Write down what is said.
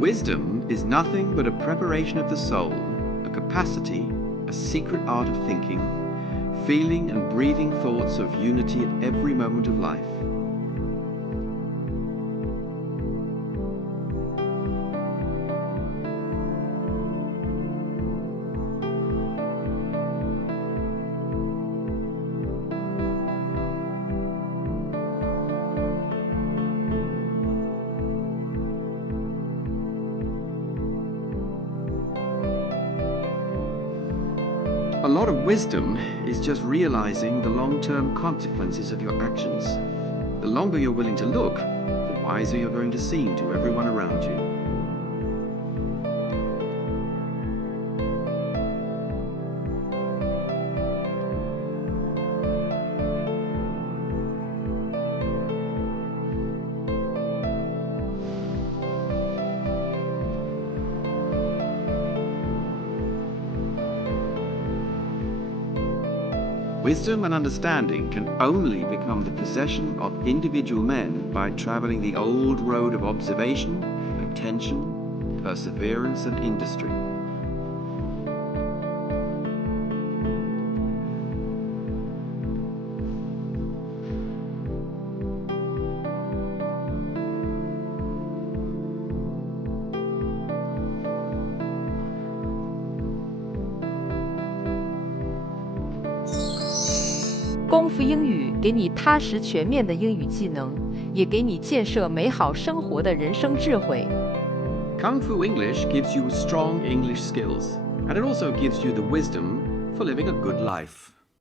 Wisdom is nothing but a preparation of the soul, a capacity, a secret art of thinking, feeling and breathing thoughts of unity at every moment of life. A lot of wisdom is just realizing the long-term consequences of your actions. The longer you're willing to look, the wiser you're going to seem to everyone around you. Wisdom and understanding can only become the possession of individual men by traveling the old road of observation, attention, perseverance, and industry.《功夫英语》给你踏实全面的英语技能，也给你建设美好生活的人生智慧。Kung Fu English gives you strong English skills, and it also gives you the wisdom for living a good life.